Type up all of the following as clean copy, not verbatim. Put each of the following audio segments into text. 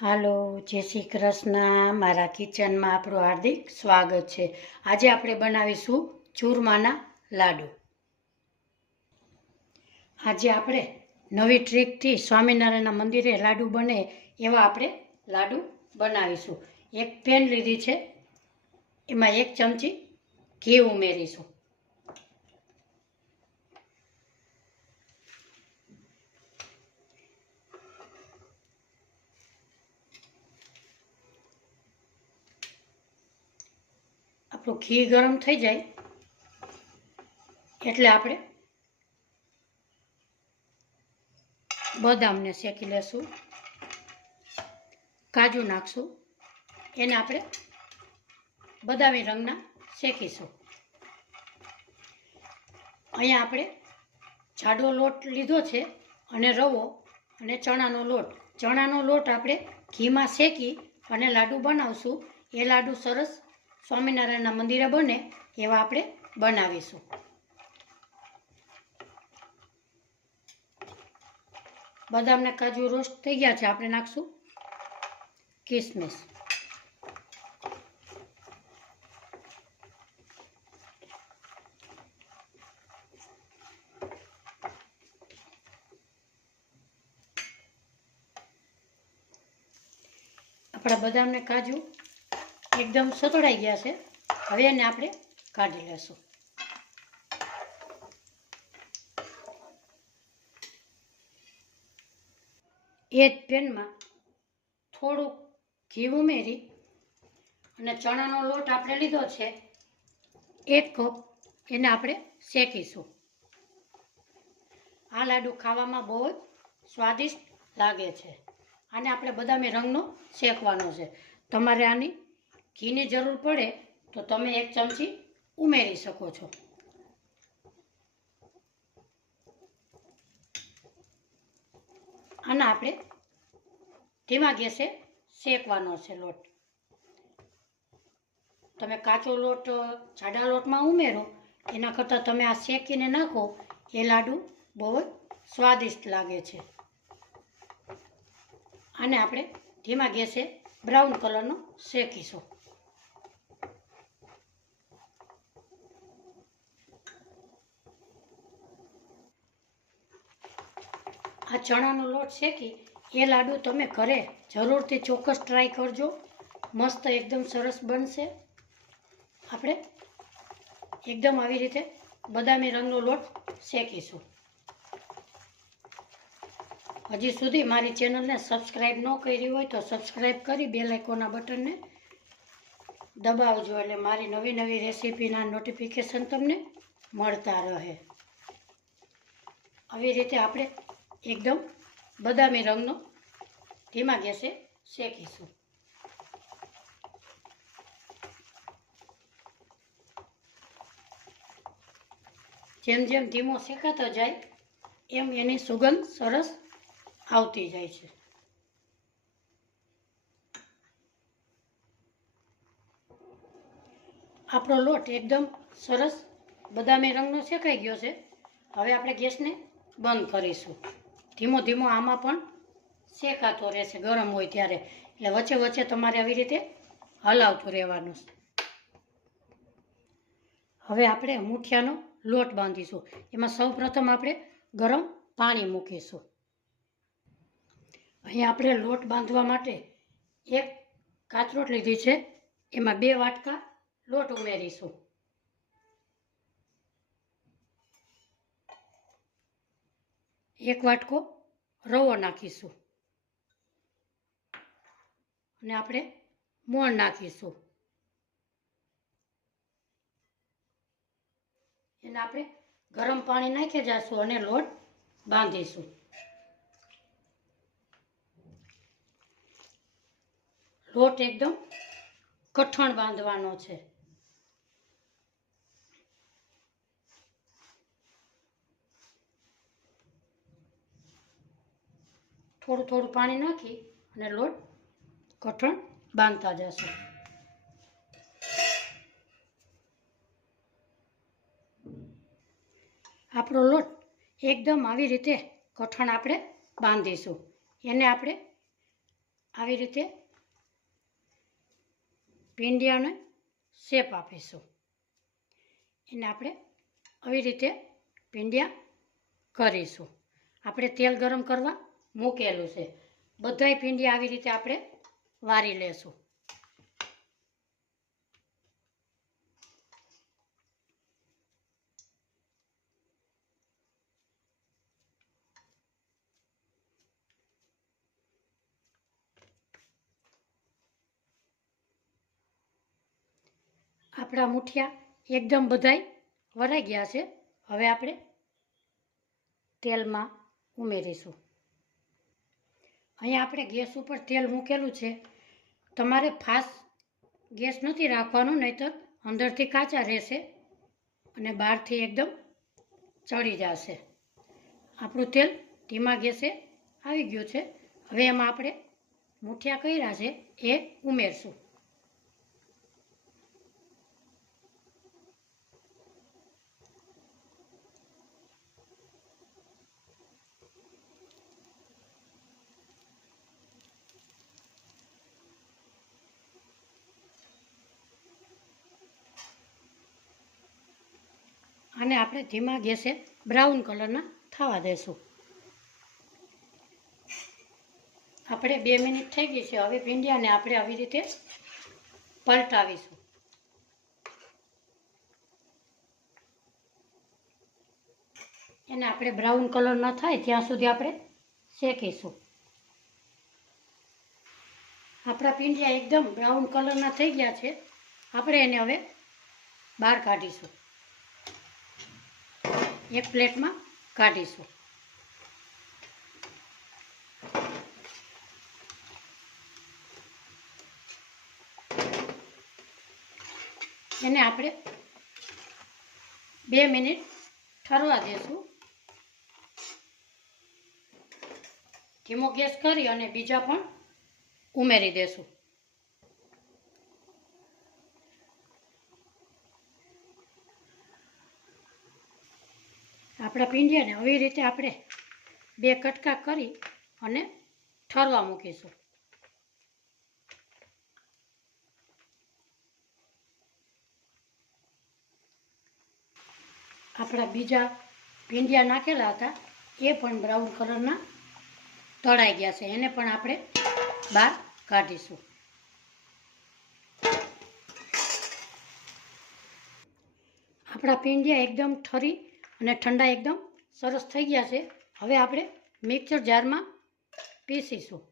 હાલો, જય શ્રી કૃષ્ણ. મારા કિચનમાં આપણું હાર્દિક સ્વાગત છે. આજે આપણે બનાવીશું ચૂરમાના લાડુ. આજે આપણે નવી ટ્રીકથી સ્વામિનારાયણના મંદિરે લાડુ બને એવા આપણે લાડુ બનાવીશું. એક પેન લીધી છે, એમાં 1 ચમચી ઘી ઉમેરીશું. આપણું ઘી ગરમ થઈ જાય એટલે આપણે બદામને શેકી લેશું, કાજુ નાખશું, એને આપણે બદામી રંગના શેકીશું. અહીંયા આપણે જાડો લોટ લીધો છે અને રવો અને ચણાનો લોટ આપણે ઘીમાં શેકી અને લાડુ બનાવશું. એ લાડુ સરસ સ્વામિનારાયણના મંદિરે બને એવા આપણે બનાવીશું. બદામને કાજુ રોસ્ટ થઈ ગયા છે, આપણે નાખશું કિસમિસ. આપણા બદામને કાજુ એકદમ સતળાઈ ગયા છે. હવે એને આપણે કાઢી લેશું. એ જ પેનમાં થોડુંક ઘી ઉમેરી અને ચણાનો લોટ આપણે લીધો છે 1 કપ, એને આપણે શેકીશું. આ લાડુ ખાવામાં બહુ જ સ્વાદિષ્ટ લાગે છે. આને આપણે બદામી રંગનો શેકવાનો છે. તમારે આની ઘીની જરૂર પડે તો તમે 1 ચમચી ઉમેરી શકો છો. આને આપણે ધીમા ગેસે શેકવાનો છે લોટ. તમે કાચો લોટ જાડા લોટમાં ઉમેરો એના કરતાં તમે આ શેકીને નાખો એ લાડુ બહુ જ સ્વાદિષ્ટ લાગે છે. આને આપણે ધીમા ગેસે બ્રાઉન કલરનો શેકીશું. આ ચણાનો લોટ શેકી એ લાડુ તમે ઘરે જરૂરથી ચોક્કસ ટ્રાય કરજો. મસ્ત એકદમ સરસ બનશે. આપણે એકદમ આવી રીતે બદામી રંગનો લોટ શેકીશું. હજી સુધી મારી ચેનલને સબસ્ક્રાઈબ ન કરી હોય તો સબસ્ક્રાઈબ કરી બેલ આઇકોનના બટનને દબાવજો, એટલે મારી નવી નવી રેસીપીના નોટિફિકેશન તમને મળતા રહે. આવી રીતે આપણે એકદમ બદામી રંગનો ધીમા ગેસે શેકીશું. જેમ જેમ ધીમો શેકાતો જાય એમ એની સુગંધ સરસ આવતી જાય છે. આપણો લોટ એકદમ સરસ બદામી રંગનો શેકાઈ ગયો છે. હવે આપણે ગેસને બંધ કરીશું. ધીમો ધીમો આમાં પણ શેકાતો રહેશે ગરમ હોય ત્યારે, એટલે વચ્ચે વચ્ચે તમારે આવી રીતે હલાવતું રહેવાનું છે. હવે આપણે મૂઠિયાનો લોટ બાંધીશું. એમાં સૌ પ્રથમ આપણે ગરમ પાણી મૂકીશું. અહીં આપણે લોટ બાંધવા માટે 1 કાથરોટ લીધી છે, એમાં 2 વાટકા લોટ ઉમેરીશું. એક વાટકો રવો નાખીશું અને આપણે મોણ નાખીશું. એને આપણે ગરમ પાણી નાખી જઈશું અને લોટ બાંધીશું. લોટ એકદમ કઠણ બાંધવાનો છે. થોડું થોડું પાણી નાખી અને લોટ કઠણ બાંધતા જશું. આપણો લોટ એકદમ આવી રીતે કઠણ આપણે બાંધીશું. એને આપણે આવી રીતે ભીંડિયાને શેપ આપીશું. એને આપણે આવી રીતે ભીંડિયા કરીશું. આપણે તેલ ગરમ કરવા મૂકેલું છે. બધાય ભીંડિયા આવી રીતે આપણે વારી લેશું. આપણા મુઠિયા એકદમ બધાય વરાઈ ગયા છે. હવે આપણે તેલમાં ઉમેરીશું. અહીંયા આપણે ગેસ ઉપર તેલ મૂકેલું છે. તમારે ફાસ્ટ ગેસ નથી રાખવાનો, નહીંતર અંદરથી કાચા રહેશે અને બહારથી એકદમ ચડી જશે. આપણું તેલ ધીમા ગેસે આવી ગયું છે. હવે એમાં આપણે મુઠિયા કર્યા છે એ ઉમેરશું. અને આપણે ધીમા ગેસે બ્રાઉન કલરના થવા દેશું. આપણે 2 મિનિટ થઈ ગઈ છે. હવે ભીંડિયાને આપણે આવી રીતે પલટાવીશું. એને આપણે બ્રાઉન કલર ન થાય ત્યાં સુધી આપણે શેકીશું. આપણા ભીંડિયા એકદમ બ્રાઉન કલરના થઈ ગયા છે. આપણે એને હવે બહાર કાઢીશું. એક પ્લેટમાં કાઢીશું. એને આપણે 2 મિનિટ ઠરવા દેશું. ધીમો ગેસ કરી અને બીજા પણ ઉમેરી દેશું. આપણા ભીંડિયાને આવી રીતે આપણે 2 કટકા કરી અને ઠરવા મૂકીશું. આપણા બીજા ભીંડિયા નાખેલા હતા એ પણ બ્રાઉન કલરના તળાઈ ગયા છે. એને પણ આપણે બહાર કાઢીશું. આપણા ભીંડિયા એકદમ ઠરી અને ઠંડા એકદમ સરસ થઈ ગયા છે. હવે આપણે મિક્સર જારમાં પીસીશું.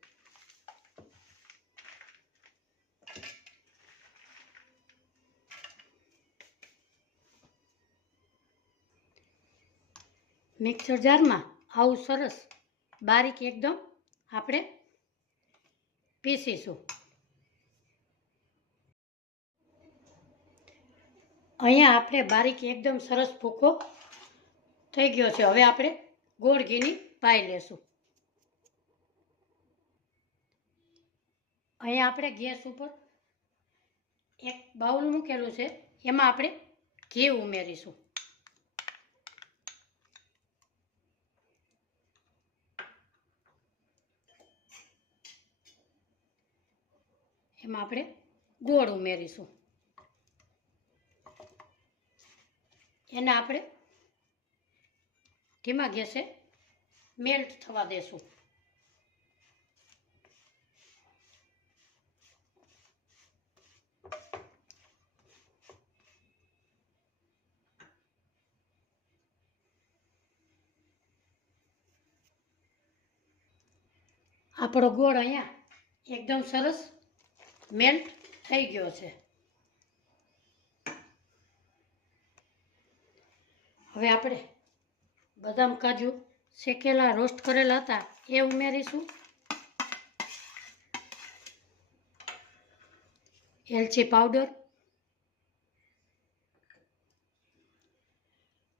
મિક્સર જારમાં આવું સરસ બારીક એકદમ આપણે પીસીશું. અહીંયા આપણે બારીક એકદમ સરસ ભૂકો થઈ ગયો છે. હવે આપણે ગોળ ઘીની પાઈ લેશું. અહીંયા આપણે ગેસ ઉપર એક બાઉલ મૂકેલું છે. એમાં આપણે ઘી ઉમેરીશું. એમાં આપણે ગોળ ઉમેરીશું. એને આપણે ધીમા ગેસે મેલ્ટ થવા દેશું. આપણો ગોળ અહીંયા એકદમ સરસ મેલ્ટ થઈ ગયો છે. હવે આપણે બદામ કાજુ શેકેલા રોસ્ટ કરેલા હતા એ ઉમેરીશું. એલચી પાવડર,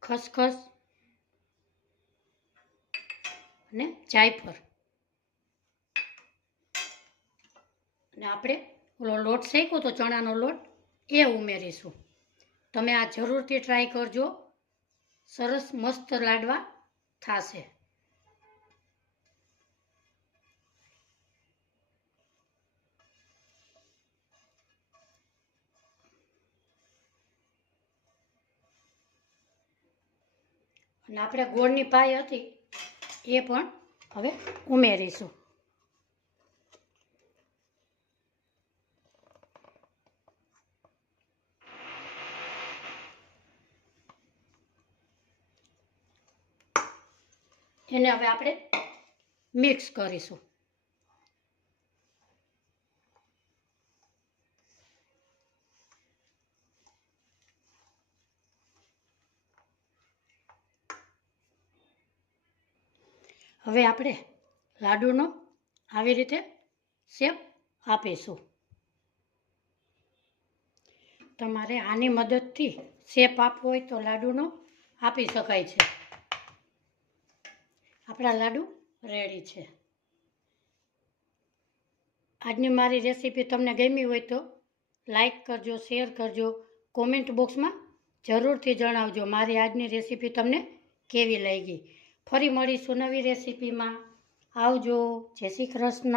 ખસખસ અને જાયફળ. અને આપણે ઓલો લોટ શેક્યો તો ચણાનો લોટ એ ઉમેરીશું. તમે આ જરૂરથી ટ્રાય કરજો. સરસ મસ્ત લાડવા થશે. અને આપણે ગોળની પાય હતી એ પણ હવે ઉમેરીશું. એને હવે આપણે મિક્સ કરીશું. હવે આપણે લાડુનો આવી રીતે શેપ આપીશું. તમારે આની મદદથી શેપ આપવો હોય તો લાડુનો આપી શકાય છે. આપણા લાડુ રેડી છે. આજની મારી રેસીપી તમને ગમી હોય તો લાઈક કરજો, શેર કરજો, કોમેન્ટ બોક્સમાં જરૂરથી જણાવજો મારી આજની રેસીપી તમને કેવી લાગી. ફરી મળીશું નવી રેસીપીમાં. આવજો. જય શ્રી કૃષ્ણ.